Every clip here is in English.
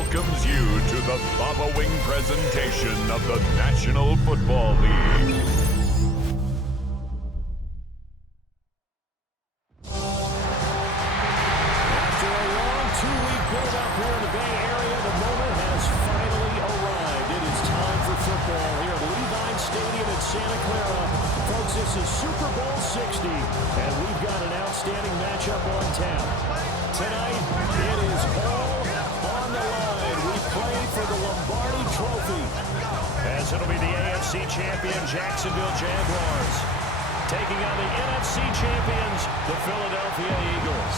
welcomes you to the following presentation of the National Football League. After a long two-week build-up here in the Bay Area, the moment has finally arrived. It is time for football here at Levine Stadium in Santa Clara. Folks, this is Super Bowl 60, and we've got an outstanding matchup on tap. Tonight, it is all on the line. We play for the Lombardi Trophy, as it'll be the AFC champion Jacksonville Jaguars taking on the NFC champions, the Philadelphia Eagles.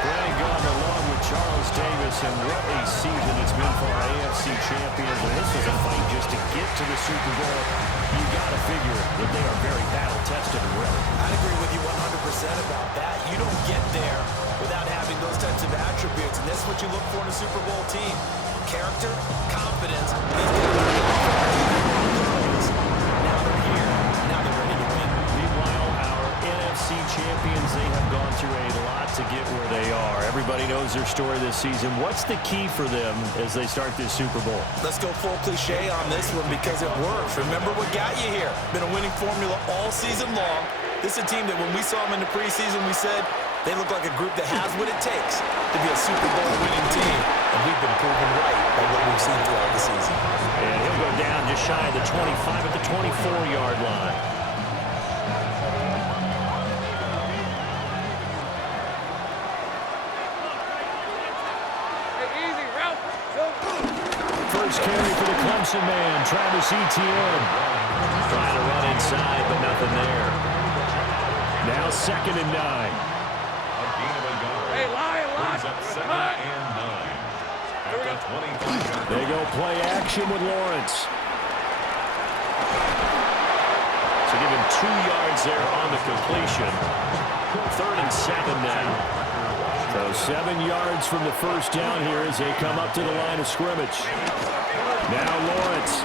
Brandon Gaunt along with Charles Davis, and what a season it's been for our AFC champions. And this was a fight just to get to the Super Bowl. You got to figure that they are very battle-tested and ready. I'd agree with you 100% about that. You don't get there without having those types of attributes, and that's what you look for in a Super Bowl team. Character, confidence. Now they're here. Now they're ready to win. Meanwhile, our NFC champions, they have gone through a lot to get where they are. Everybody knows their story this season. What's the key for them as they start this Super Bowl? Let's go full cliche on this one because it works. Remember what got you here. Been a winning formula all season long. This is a team that when we saw them in the preseason, we said they look like a group that has what it takes to be a Super Bowl winning team. And we've been proven right by what we've seen throughout the season. And he'll go down just shy of the 25 at the 24-yard line. First carry for the Clemson man, Travis Etienne. Trying to run inside, but nothing there. Now 2nd and 9. Hey, line. They go play action with Lawrence. So give him 2 yards there on the completion. 3rd and 7 now. So 7 yards from the first down here as they come up to the line of scrimmage. Now Lawrence.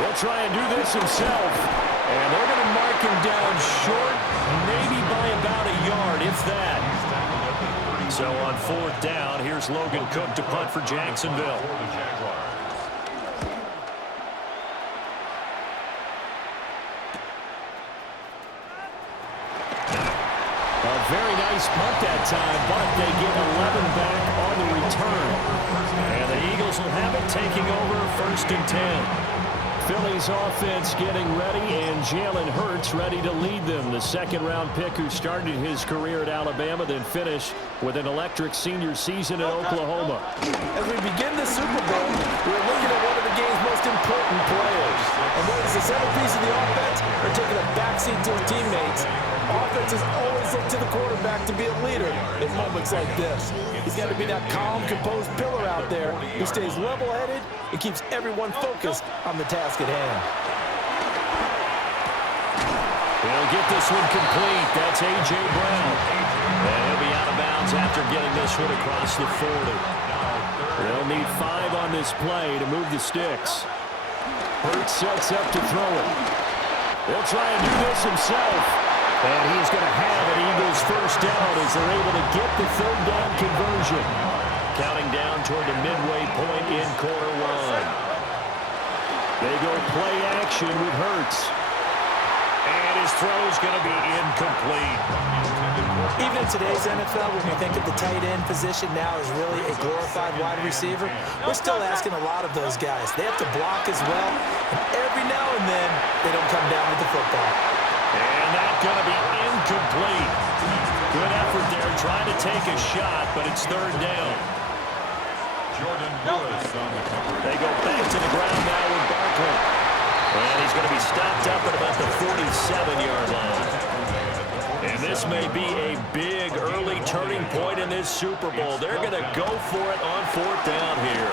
He'll try and do this himself. And they're going to mark him down short, maybe by about a yard, if that. So on 4th down, here's Logan Cook to punt for Jacksonville. A very nice punt that time, but they get 11 back on the return. And the Eagles will have it, taking over 1st and 10. Philly's offense getting ready, and Jalen Hurts ready to lead them. The 2nd-round pick who started his career at Alabama, then finished with an electric senior season at Oklahoma. As we begin the Super Bowl, we're looking at one of the game's most important players. And whether it's the centerpiece of the offense or taking a backseat to his teammates, offenses always look to the quarterback to be a leader in moments like this. He's got to be that calm, composed pillar out there who stays level-headed and keeps everyone focused on the task at hand. He'll get this one complete. That's A.J. Brown. And he'll be out of bounds after getting this one across the 40. They'll need 5 on this play to move the sticks. Hurts sets up to throw it. He'll try and do this himself. And he's going to have an Eagles first down as they're able to get the 3rd down conversion. Counting down toward the midway point in quarter 1. They go play action with Hurts. And his throw's going to be incomplete. Even in today's NFL, when we think of the tight end position now as really a glorified wide receiver, we're still asking a lot of those guys. They have to block as well. And every now and then, they don't come down with the football. And that's going to be incomplete. Good effort there, trying to take a shot, but it's 3rd down. They go back to the ground now with Barkley. And he's going to be stopped up at about the 47-yard line. And this may be a big early turning point in this Super Bowl. They're going to go for it on 4th down here.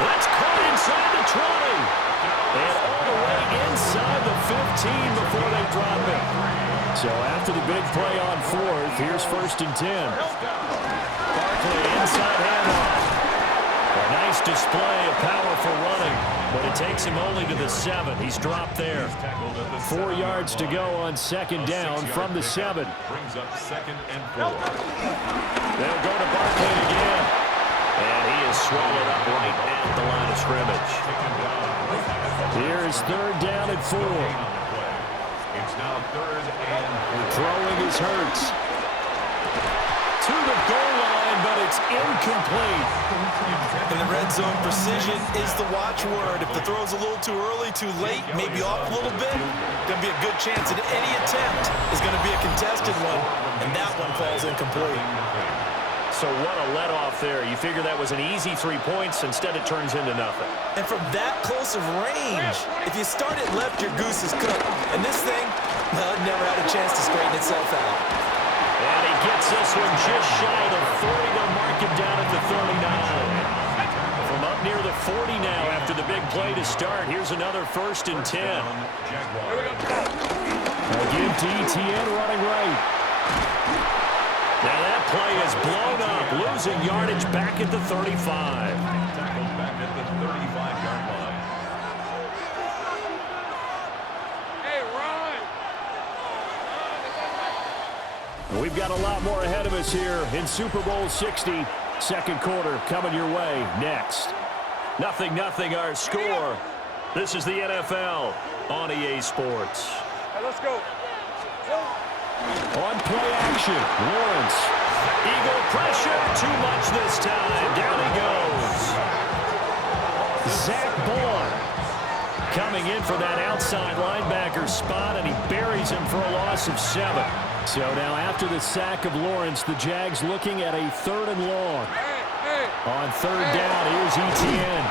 That's caught inside the 20. And all the way inside the 15 before they drop it. So after the big play on 4th, here's 1st and 10. Barkley inside handoff. And now Nice display of powerful running, but it takes him only to the 7. He's dropped there. 4 yards to go on second down from the 7. Brings up 2nd and 4. They'll go to Barkley again. And he is swallowed up right at the line of scrimmage. Here's 3rd down and 4. It's now 3rd and 4. Throwing is Hurts. To the goal line, but it's incomplete. In the red zone, precision is the watchword. If the throw's a little too early, too late, maybe off a little bit, going to be a good chance that any attempt is going to be a contested one, and that one falls incomplete. So what a let-off there. You figure that was an easy 3 points. Instead, it turns into nothing. And from that close of range, if you start it left, your goose is cooked. And this thing, well, it never had a chance to straighten itself out. And he gets this one just shy of the 40. They'll mark him down at the 39. From up near the 40 now after the big play to start. Here's another 1st and 10. Again to Etienne running right. Now that play is blown up, losing yardage back at the 35. Tackled back at the 35-yard line. We've got a lot more ahead of us here in Super Bowl 60. Second quarter coming your way next. 0-0 our score. This is the NFL on EA Sports. Hey, let's go. On play action, Lawrence. Eagle pressure, too much this time. Down he goes. Zach Bourne coming in for that outside linebacker spot, and he buries him for a loss of 7. So now after the sack of Lawrence, the Jags looking at a 3rd and long. On 3rd down, here's Etienne.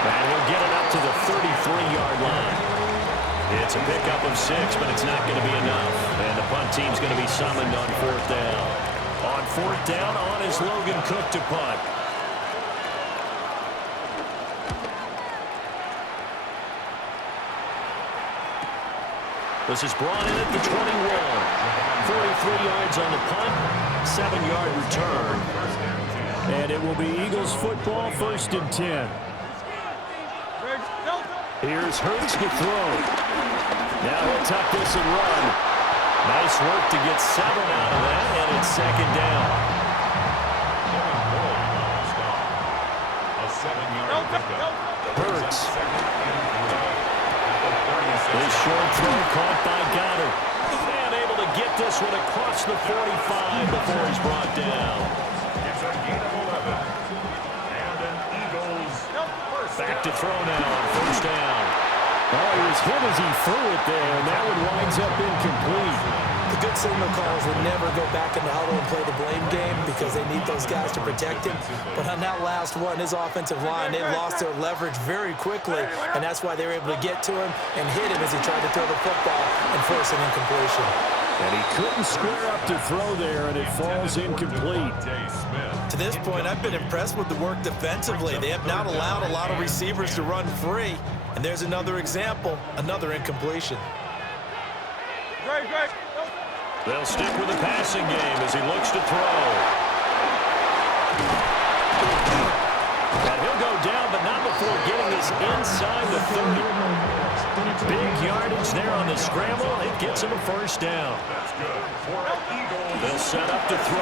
And he'll get it up to the 33-yard line. It's a pickup of 6, but it's not going to be enough. And the punt team's going to be summoned on 4th down. On 4th down, on is Logan Cook to punt. This is brought in at the 21. 43 yards on the punt, 7-yard return. And it will be Eagles football, 1st and 10. Here's Hurts to throw. Now he'll tuck this and run. Nice work to get 7 out of that, and it's 2nd down. A 7-yard pickup. Hurts. This short throw caught by Goddard. And able to get this one across the 45 before he's brought down. It's a gain of 11. And an Eagles Back to throw now on 1st down. Oh, he was hit as he threw it there, and that one winds up incomplete. The good signal calls will never go back in the huddle and play the blame game because they need those guys to protect him. But on that last one, his offensive line, they lost their leverage very quickly, and that's why they were able to get to him and hit him as he tried to throw the football and force an incompletion. And he couldn't square up to throw there, and it falls incomplete. To this point, I've been impressed with the work defensively. They have not allowed a lot of receivers to run free. And there's another example, another incompletion. They'll stick with the passing game as he looks to throw. And he'll go down, but not before getting this inside the 30. Big yardage there on the scramble. It gets him a 1st down. That's good for an Eagles. They'll Set up to throw.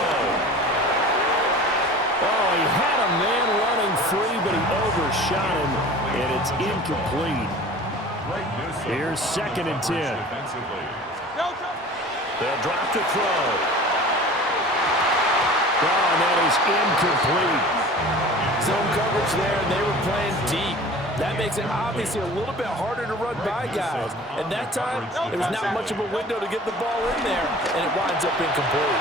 Oh, he had a man running free, but he overshot him, and it's incomplete. Here's 2nd and 10. They'll drop to throw. Oh, and that is incomplete. Zone coverage there, and they were playing deep. That makes it obviously a little bit harder to run by guys. And that time, it was not much of a window to get the ball in there, and it winds up incomplete.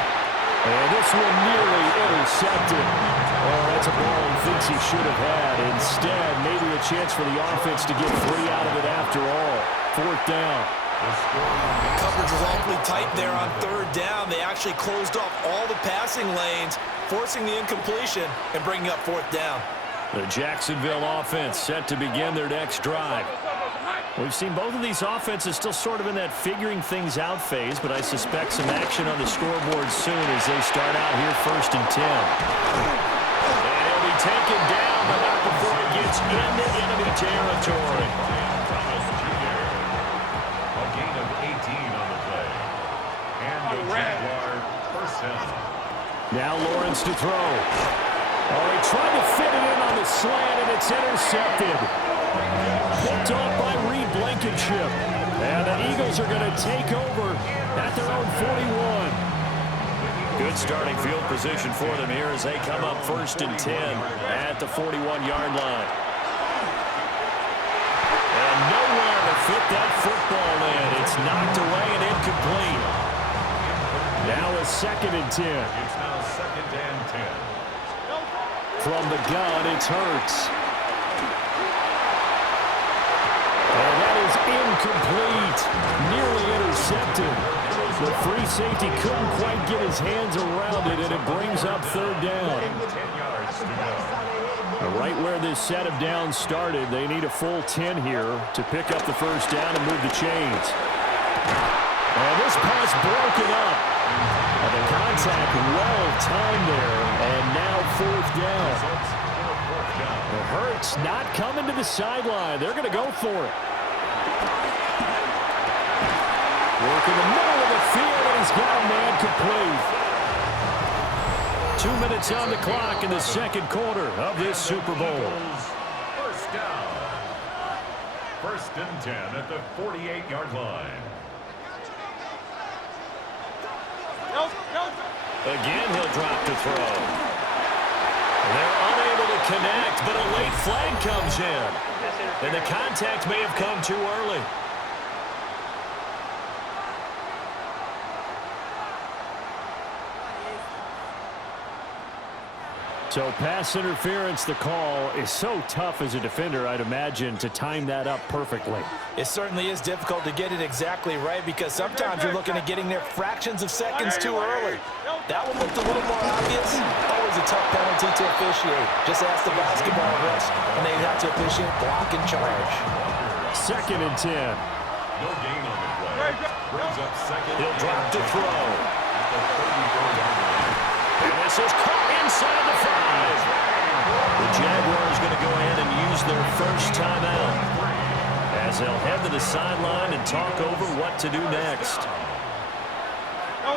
And this one nearly intercepted. Oh, that's a ball he thinks he should have had. Instead, maybe a chance for the offense to get 3 out of it after all. 4th down. Coverage was awfully tight there on 3rd down. They actually closed off all the passing lanes, forcing the incompletion and bringing up 4th down. The Jacksonville offense set to begin their next drive. We've seen both of these offenses still sort of in that figuring things out phase, but I suspect some action on the scoreboard soon as they start out here 1st and 10. And he'll be taken down, but not before he gets into enemy territory. A gain of 18 on the play. And the Jaguar first down. Now Lawrence to throw. Oh, he tried to fit it in on the slant, and it's intercepted. Picked off by Reed Blankenship. And the Eagles are going to take over at their own 41. Good starting field position for them here as they come up 1st and 10 at the 41-yard line. And nowhere to fit that football in. It's knocked away and incomplete. Now a 2nd and 10. It's now 2nd and 10. From the gun, it's Hurts. And that is incomplete. Nearly intercepted. The free safety couldn't quite get his hands around it, and it brings up 3rd down. 10 yards to go. Right where this set of downs started, they need a full 10 here to pick up the 1st down and move the chains. And this pass broken up. And the contact well timed there, and now 4th down. And Hurts not coming to the sideline. They're going to go for it. Work in the middle of the field, and he's got a man complete. 2 minutes on the clock in the 2nd quarter of this Super Bowl. First down. 1st and 10 at the 48-yard line. Again, he'll drop to throw. They're unable to connect, but a late flag comes in. And the contact may have come too early. So pass interference, the call is so tough as a defender, I'd imagine, to time that up perfectly. It certainly is difficult to get it exactly right because sometimes you're looking at getting there fractions of seconds too early. That one looked a little more obvious. Always a tough penalty to officiate. Just ask the basketball refs when they have to officiate block and charge. 2nd and 10. No gain on the play. Brings up 2nd. He'll drop to throw. At the 34-yard line. And this is caught inside the 5. The Jaguars going to go ahead and use their first timeout as they'll head to the sideline and talk over what to do next.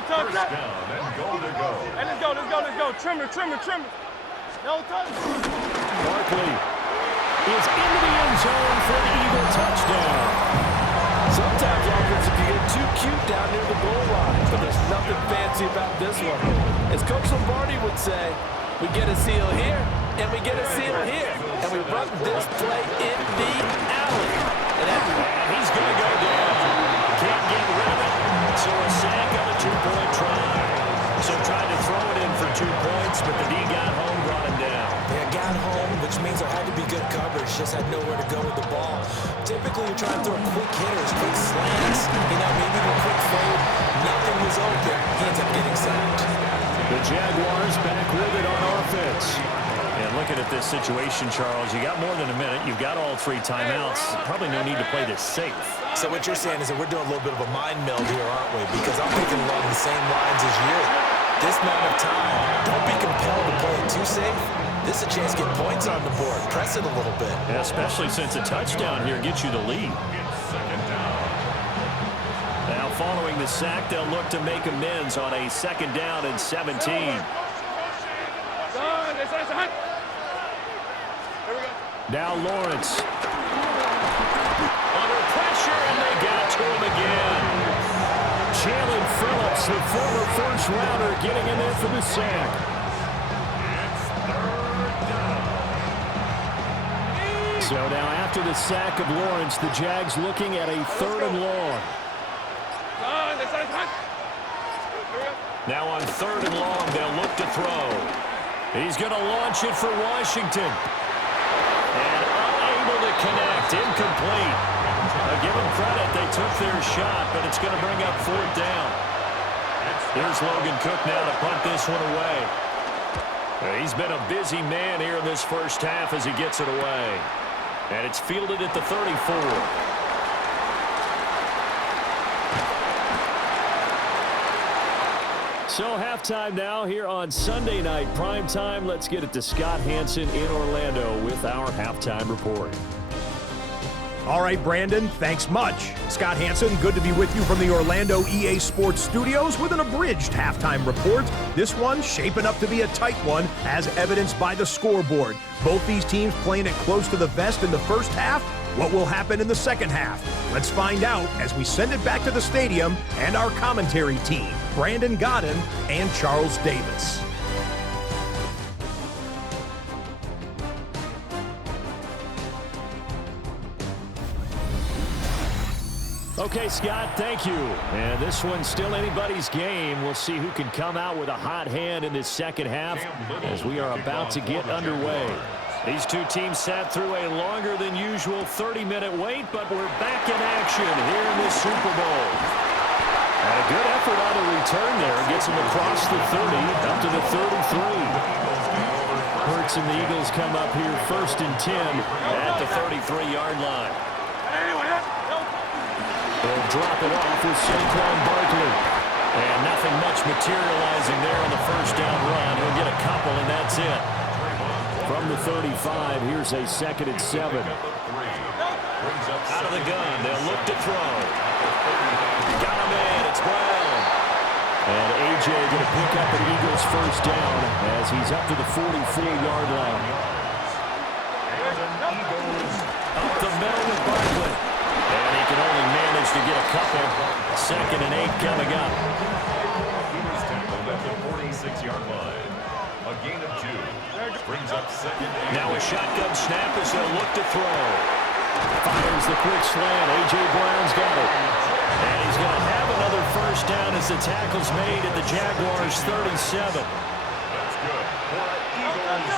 First down and goal to go. Hey, let's go. Trimmer. No touch. Barkley is into the end zone for an Eagle touchdown. Sometimes offense, if you get too cute down near the goal line, but there's nothing fancy about this one. As Coach Lombardi would say, we get a seal here, and we get a seal here, and we run this play in the alley. And he's going to go down. Can't get rid of it. So a sack on a 2-point try. So tried to throw it in for 2 points, but the D got home, brought him down. They got home, which means there had to be good coverage. Just had nowhere to go with the ball. Typically, you're trying to throw quick hitters, quick slants, maybe even a quick fade. Nothing was open. He ends up getting sacked. The Jaguars back with it on offense. And looking at this situation, Charles, you got more than a minute. You've got all 3 timeouts. Probably no need to play this safe. So what you're saying is that we're doing a little bit of a mind meld here, aren't we? Because I'm thinking along the same lines as you. This amount of time, don't be compelled to play it too safe. This is a chance to get points on the board. Press it a little bit. Yeah, especially since a touchdown here gets you the lead. Now following the sack, they'll look to make amends on a 2nd down and 17. Now Lawrence. Under pressure, and they got to him again. Jalen Phillips, the former first-rounder, getting in there for the sack. So now after the sack of Lawrence, the Jags looking at a 3rd and long. Now on 3rd and long, they'll look to throw. He's going to launch it for Washington. And unable to connect, incomplete. Give them credit, they took their shot, but it's going to bring up 4th down. Here's Logan Cook now to punt this one away. He's been a busy man here in this first half as he gets it away. And it's fielded at the 34. So halftime now here on Sunday night prime time. Let's get it to Scott Hanson in Orlando with our halftime report. All right, Brandon, thanks much. Scott Hanson, good to be with you from the Orlando EA Sports Studios with an abridged halftime report. This one shaping up to be a tight one, as evidenced by the scoreboard. Both these teams playing it close to the vest in the first half. What will happen in the second half? Let's find out as we send it back to the stadium and our commentary team, Brandon Godden and Charles Davis. Okay, Scott, thank you. And this one's still anybody's game. We'll see who can come out with a hot hand in this second half as we are about to get underway. These two teams sat through a longer than usual 30-minute wait, but we're back in action here in the Super Bowl. And a good effort on the return there. Gets him across the 30, up to the 33. Hurts and the Eagles come up here 1st and 10 at the 33-yard line. They'll drop it off with Saquon Barkley. And nothing much materializing there on the first down run. He'll get a couple, and that's it. From the 35, here's a 2nd and 7. Out of the gun, they'll look to throw. Got him in, it's Brown. And A.J. going to pick up an Eagles first down as he's up to the 44-yard line. Up the middle with Barkley. And he can only manage to get a couple. 2nd and 8 coming up. He's tackled at the 46-yard line. A gain of 2. Brings up 2nd and 8. Now a shotgun snap as they'll look to throw. Fires the quick slant. A.J. Brown's got it. And he's going to have another first down as the tackle's made at the Jaguars' 37. That's good. For Eagles,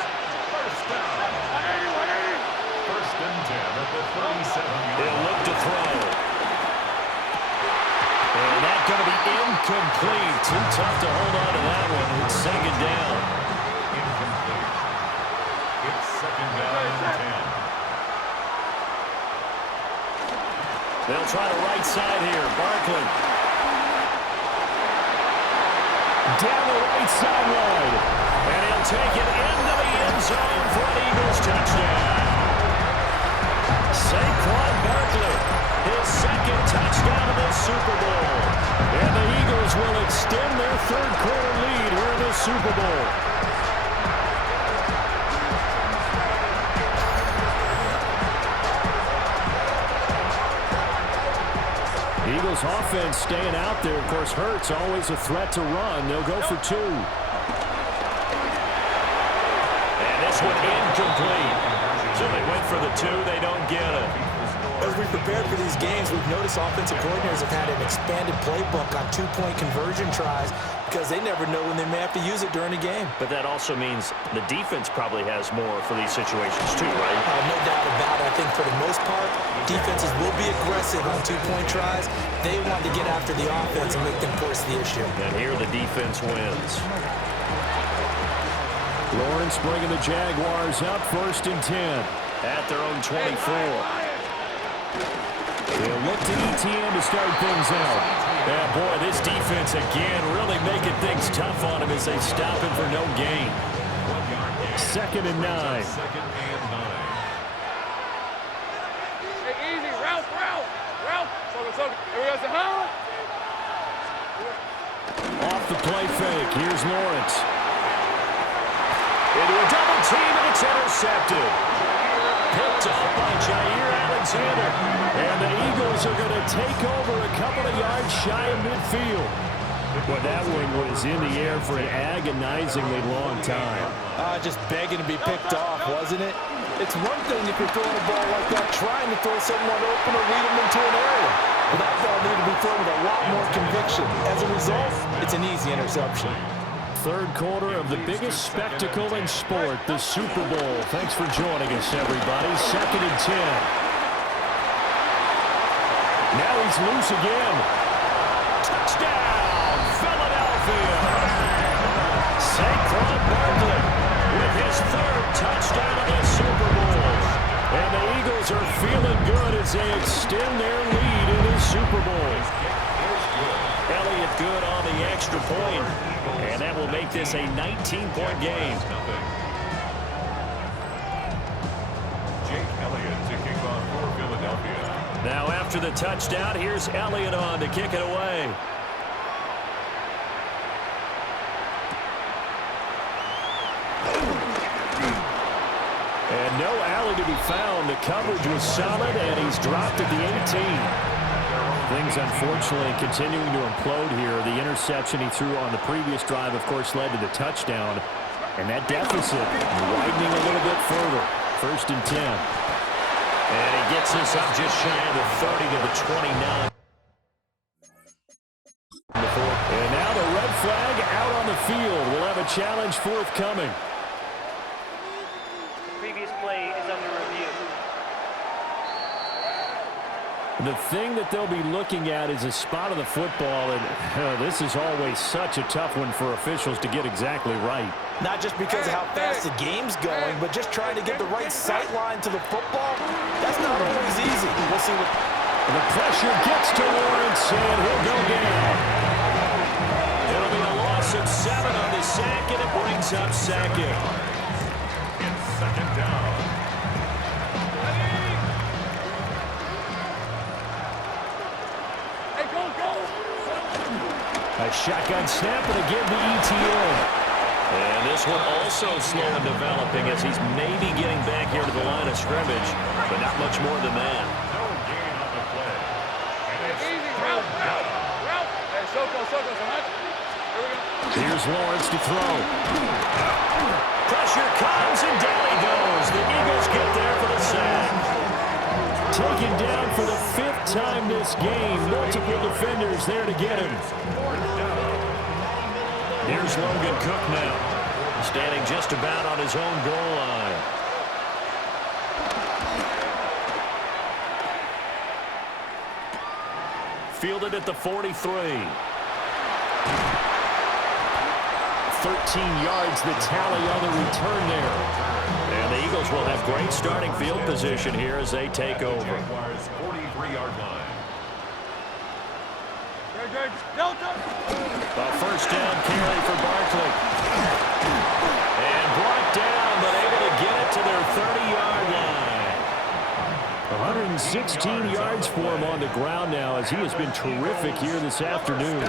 first down. 1st and 10 at the 37-yard. They'll look to throw. And that's going to be incomplete. Too tough to hold on to that one. It's 2nd down. Incomplete. It's 2nd down and 10. They'll try the right side here. Barkley. Down the right sideline. And he'll take it into the end zone for an Eagles touchdown. Saquon Barkley, his 2nd touchdown of the Super Bowl. And the Eagles will extend their 3rd quarter lead here in the Super Bowl. Eagles offense staying out there. Of course, Hurts always a threat to run. They'll go for 2. And this one incomplete. So they went for the 2. They don't get it. As we prepared for these games, we've noticed offensive coordinators have had an expanded playbook on 2-point conversion tries because they never know when they may have to use it during a game. But that also means the defense probably has more for these situations too, right? No doubt about it. I think for the most part, defenses will be aggressive on 2-point tries. They want to get after the offense and make them force the issue. And here the defense wins. Lawrence bringing the Jaguars up 1st and 10 at their own 24. They'll look to ETN to start things out. Yeah, boy, this defense again really making things tough on him as they stop him for no gain. 2nd and 9. 2nd and 9. Hey, easy, Ralph. Everybody say, huh? Off the play fake, here's Lawrence. Into a double team, and it's intercepted. Picked up by Jair Alexander. And the Eagles are going to take over a couple of yards shy of midfield. Well, that one was in the air for an agonizingly long time. Just begging to be picked off, wasn't it? It's one thing if you're throwing a ball like that, trying to throw someone open or lead them into an area. But that ball needed to be thrown with a lot more conviction. As a result, it's an easy interception. 3rd quarter of the biggest spectacle in sport, the Super Bowl. Thanks for joining us, everybody. 2nd and 10. Now he's loose again. Touchdown, Philadelphia. Saquon Barkley with his 3rd touchdown of the Super Bowl. And the Eagles are feeling good as they extend their lead in the Super Bowl. Elliott good on the extra point, and that will make this a 19-point game. Jake Elliott to kick off for Philadelphia. Now after the touchdown, here's Elliott on to kick it away. And no alley to be found. The coverage was solid, and he's dropped at the 18. Things, unfortunately, continuing to implode here. The interception he threw on the previous drive, of course, led to the touchdown. And that deficit widening a little bit further. 1st and 10. And he gets us up just shy of the 30 to the 29. And now the red flag out on the field. We'll have a challenge forthcoming. Previous play is under review. The thing that they'll be looking at is a spot of the football, and this is always such a tough one for officials to get exactly right. Not just because of how fast the game's going, but just trying to get the right sight line to the football. That's not always easy. We'll see what... The pressure gets to Lawrence, and he'll go down. It'll be a loss of 7 on the sack, and it brings up 2nd. It's 2nd down. A shotgun snap, and again the ETN. And this one also slow in developing as he's maybe getting back here to the line of scrimmage, but not much more than that. No gain on the play. And it's Route. Hey, Soko. Here's Lawrence to throw. Pressure comes, and down he goes. The Eagles get there for the sack. Taken down for the 5th time this game. Multiple defenders there to get him. Here's Logan Cook now, standing just about on his own goal line. Fielded at the 43. 13 yards the tally on the return there. And the Eagles will have great starting field position here as they take over. Jaguars 43-yard line. Delta. A 1st down carry for Barkley. And brought down, but able to get it to their 30-yard line. 116 yards for him on the ground now as he has been terrific here this afternoon.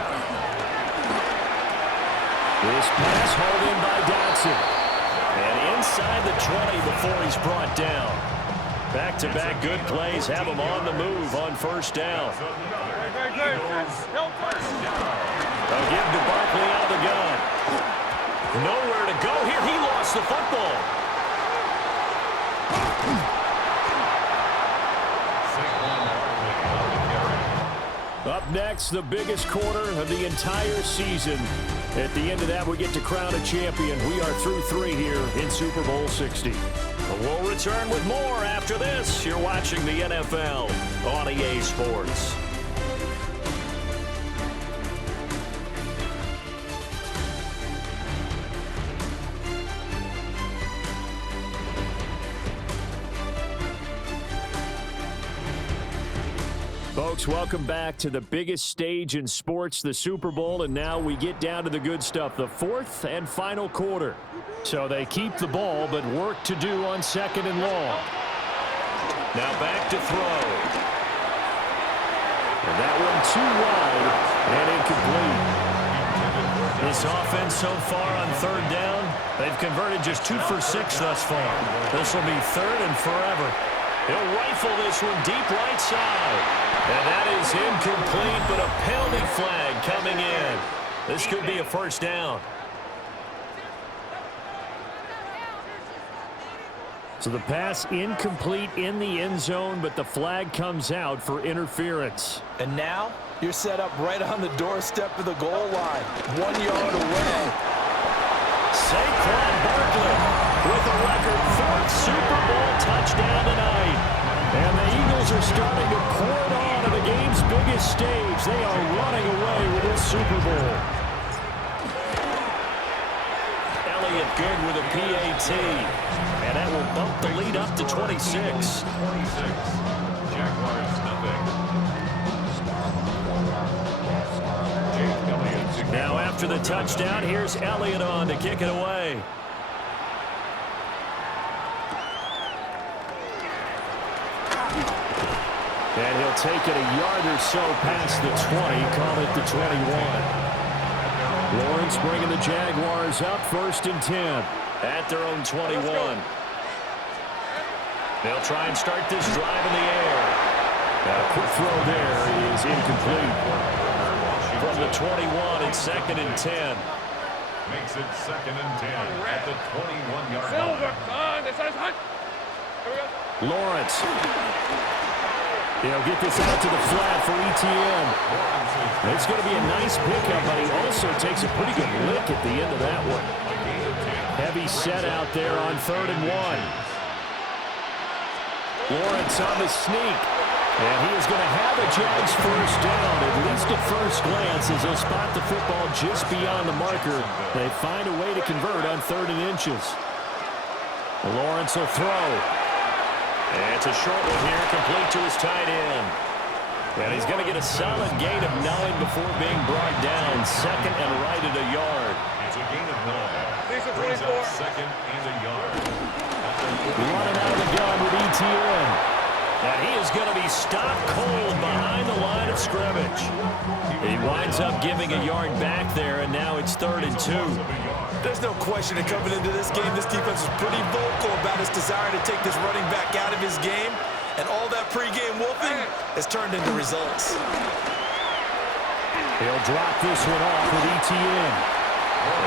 This pass hauled in by Dotson. And inside the 20 before he's brought down. Back-to-back good plays have him on the move on 1st down. They'll give to Barkley out of the gun. Nowhere to go here. He lost the football. Up next, the biggest quarter of the entire season. At the end of that, we get to crown a champion. We are through 3 here in Super Bowl 60. We'll return with more after this. You're watching the NFL on EA Sports. Folks, welcome back to the biggest stage in sports, the Super Bowl, and now we get down to the good stuff, the 4th and final quarter. So they keep the ball, but work to do on 2nd and long. Now back to throw. And that one too wide and incomplete. This offense so far on 3rd down, they've converted just 2 for 6 thus far. This will be 3rd and forever. He'll rifle this one deep right side. And that is incomplete, but a penalty flag coming in. This could be a 1st down. So the pass incomplete in the end zone, but the flag comes out for interference. And now you're set up right on the doorstep of the goal line. 1 yard away. Saquon Barkley with a record 4th Super Bowl touchdown tonight. And the Eagles are starting to pour it on the game's biggest stage. They are running away with this Super Bowl. Elliott good with a PAT. And that will bump the lead up to 26. Jaguars nothing. Now after the touchdown, here's Elliott on to kick it away. And he'll take it a yard or so past the 20, call it the 21. Lawrence bringing the Jaguars up 1st and 10 at their own 21. They'll try and start this drive in the air. A quick throw there is incomplete. From the 21, it's 2nd and 10. Makes it 2nd and 10 at the 21-yard line. Lawrence. He'll get this out to the flat for Etienne. It's going to be a nice pickup, but he also takes a pretty good lick at the end of that one. Heavy set out there on 3rd and 1. Lawrence on the sneak. And he is going to have a Jags first down, at least at first glance, as they'll spot the football just beyond the marker. They find a way to convert on 3rd and inches. Lawrence will throw. And it's a short one here, complete to his tight end. And he's going to get a solid gain of 9 before being brought down. 2nd and right at a yard. It's a gain of 9. Brings up 2nd and a yard. Running out of the gun with Etienne. And he is going to be stopped cold behind the line of scrimmage. He winds up giving a yard back there, and now it's 3rd and 2. There's no question that coming into this game, this defense is pretty vocal about its desire to take this running back out of his game. And all that pregame whooping has turned into results. He'll drop this one off with Etienne.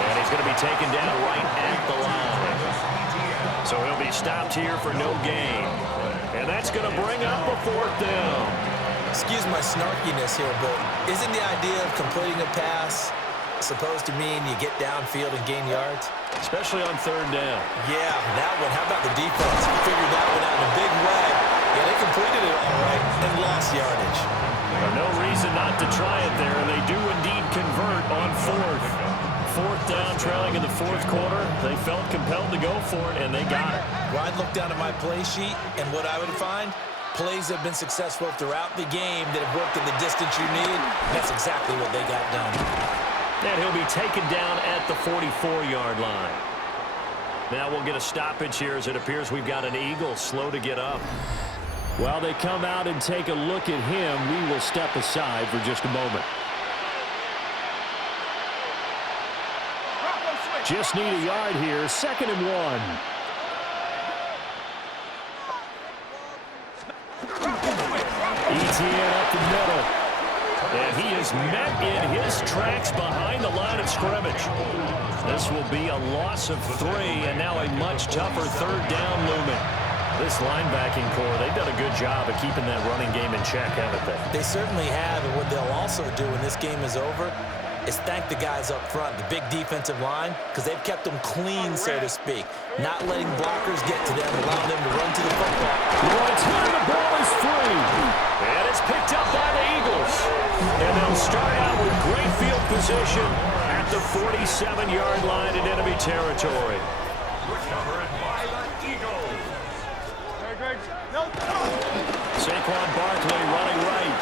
And he's going to be taken down right at the line. So he'll be stopped here for no gain. And that's going to bring up a 4th down. Excuse my snarkiness here, but isn't the idea of completing a pass supposed to mean you get downfield and gain yards? Especially on 3rd down. Yeah, that one. How about the defense? Figured that one out in a big way. Yeah, they completed it all right and lost yardage. No reason not to try it there, and they do indeed convert on 4th. 4th down, trailing in the 4th quarter. They felt compelled to go for it, and they got it. Well, I'd look down at my play sheet, and what I would find, plays have been successful throughout the game that have worked in the distance you need. That's exactly what they got done. And he'll be taken down at the 44-yard line. Now we'll get a stoppage here as it appears we've got an Eagle slow to get up. While they come out and take a look at him, we will step aside for just a moment. Just need a yard here, 2nd and 1. Etienne up the middle. And he is met in his tracks behind the line of scrimmage. This will be a loss of 3, and now a much tougher 3rd down looming. This linebacking core, they've done a good job of keeping that running game in check, haven't they? They certainly have, and what they'll also do when this game is over is thank the guys up front, the big defensive line, because they've kept them clean, so to speak. Not letting blockers get to them, allowing them to run to the football. Lawrence here, the ball is free. And it's picked up by the Eagles. And they'll start out with great field position at the 47-yard line in enemy territory. Recovered by the Eagles. Saquon Barkley running right.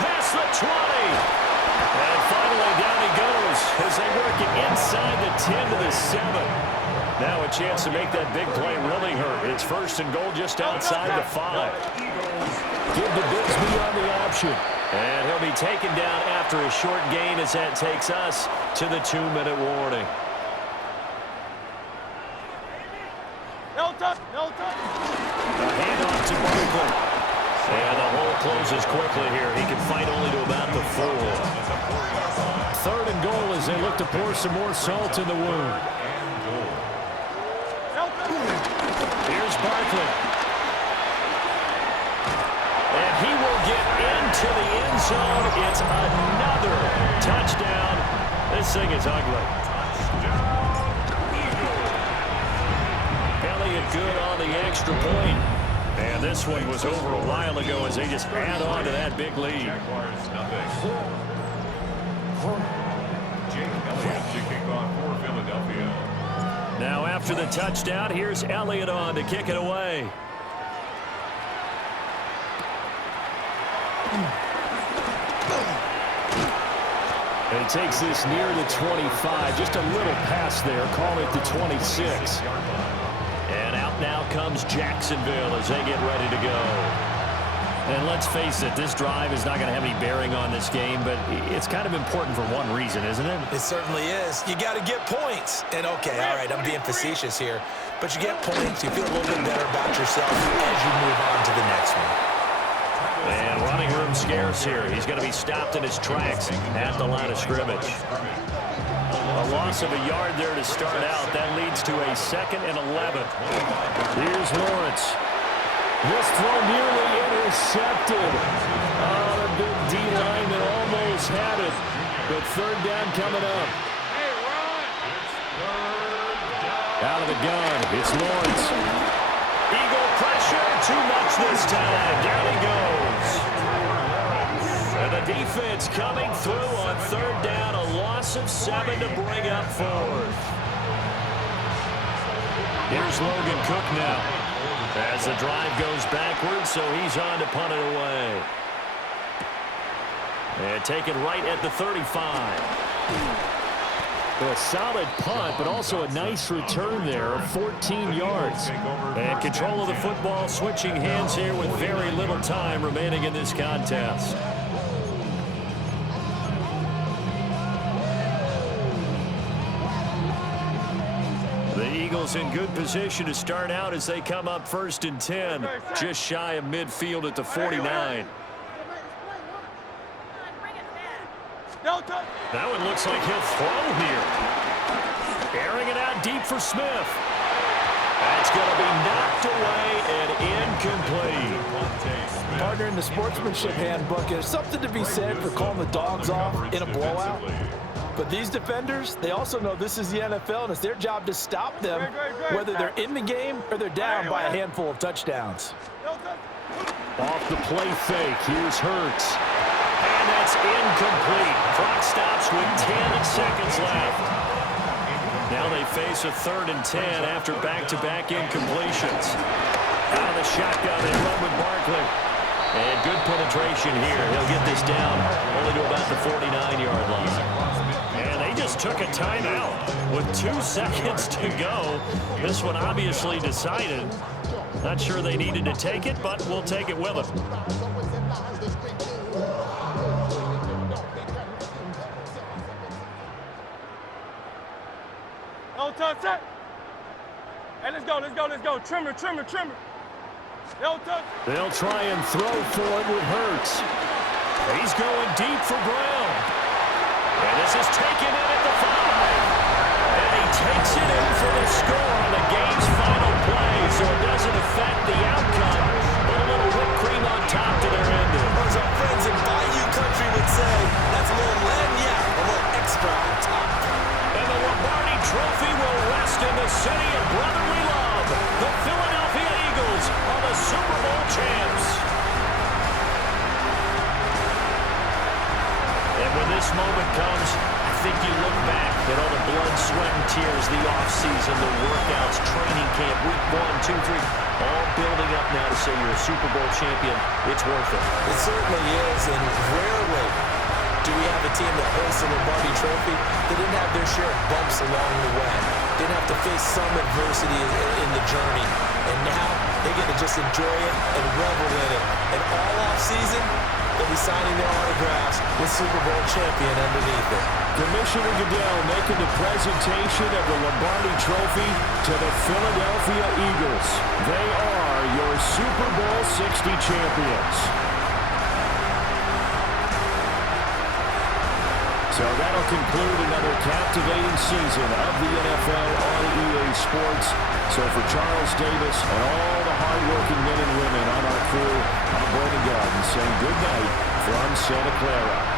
Past the 20. And finally down he goes as they work it inside the 10 to the 7. Now a chance to make that big play really hurt. It's 1st and goal just outside the 5. Give to Bigsby on the option. And he'll be taken down after a short gain as that takes us to the 2-minute warning. A handoff to Barkley. And the hole closes quickly here. He can fight only to about the 4. 3rd and goal as they look to pour some more salt in the wound. Here's Barkley. And he will get into the end zone. It's another touchdown. This thing is ugly. Elliott good on the extra point. And this one was over a while ago as they just add on to that big lead. Jaguars nothing. Jake Elliott to kick off for Philadelphia. Now after the touchdown, here's Elliott on to kick it away. he takes this near the 25. Just a little pass there. Call it the 26. And out now comes Jacksonville as they get ready to go. And let's face it, this drive is not going to have any bearing on this game, but it's kind of important for one reason, isn't it? It certainly is. You got to get points. And, okay, all right, I'm being facetious here. But you get points, you feel a little bit better about yourself as you move on to the next one. And running room scarce here. He's going to be stopped in his tracks at the line of scrimmage. A loss of a yard there to start out. That leads to a 2nd and 11. Here's Lawrence. This throw nearly intercepted. Oh, the big D lineman almost had it. But 3rd down coming up. Out of the gun, it's Lawrence. Eagle pressure, too much this time. Down he goes. And the defense coming through on 3rd down. A loss of 7 to bring up 4th. Here's Logan Cook now. As the drive goes backwards, so he's on to punt it away. And taken right at the 35. A solid punt, but also a nice return there of 14 yards. And control of the football switching hands here with very little time remaining in this contest. The Eagles in good position to start out as they come up 1st and 10, just shy of midfield at the 49. That one looks like he'll throw here. Airing it out deep for Smith. That's going to be knocked away and incomplete. Partner, in the sportsmanship handbook, there's something to be said for calling the dogs off in a blowout. But these defenders, they also know this is the NFL, and it's their job to stop them, whether they're in the game or they're down by a handful of touchdowns. Off the play fake, here's Hurts. And that's incomplete. Clock stops with 10 seconds left. Now they face a 3rd and 10 after back-to-back incompletions. Out of the shotgun, they run with Barkley. And good penetration here. He'll get this down only to about the 49-yard line. And they just took a timeout with 2 seconds to go. This one obviously decided. Not sure they needed to take it, but we'll take it with them. No touch that. Hey, let's go. Trimmer. No touch. They'll try and throw for it with Hurts. He's going deep for Brown. And this is taken in at the 5. And he takes it in for the score on the game's final play, so it doesn't affect the outcome, but a little whipped cream on top to their ending. As our friends in Bayou Country would say, that's a little lagniappe, a little extra on top. And the Lombardi Trophy will rest in the city of brotherly love. The Philadelphia Eagles are the Super Bowl champs. And when this moment comes, I think you look back at all the blood, sweat, and tears, the offseason, the workouts, training camp, week 1, 2, 3, all building up now to say you're a Super Bowl champion. It's worth it. It certainly is, and rarely do we have a team that holds the Lombardi Trophy that didn't have their share of bumps along the way, didn't have to face some adversity in the journey, and now they get to just enjoy it and revel in it. And all offseason, they'll be signing their autographs with Super Bowl champion underneath it. Commissioner Goodell making the presentation of the Lombardi Trophy to the Philadelphia Eagles. They are your Super Bowl 60 champions. So that'll conclude another captivating season of the NFL on EA Sports. So for Charles Davis and all the hardworking men and women on our crew, I'm Brandon Garden saying good night from Santa Clara.